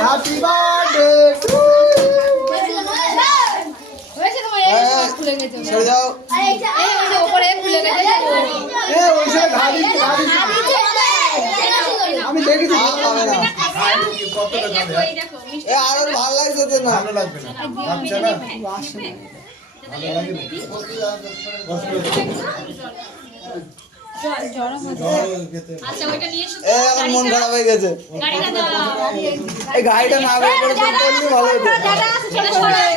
Happy birthday to you. Sir जाओ আমি দেখি আর ভালো লাগছে তো না ভালো লাগবে না বাচ্চা না ভালো লাগে না আচ্ছা ওইটা নিয়ে এসো এখন মন খারাপ হয়ে গেছে গাড়িটা দাও এই গাড়িটা না বের করে করলে ভালো হতো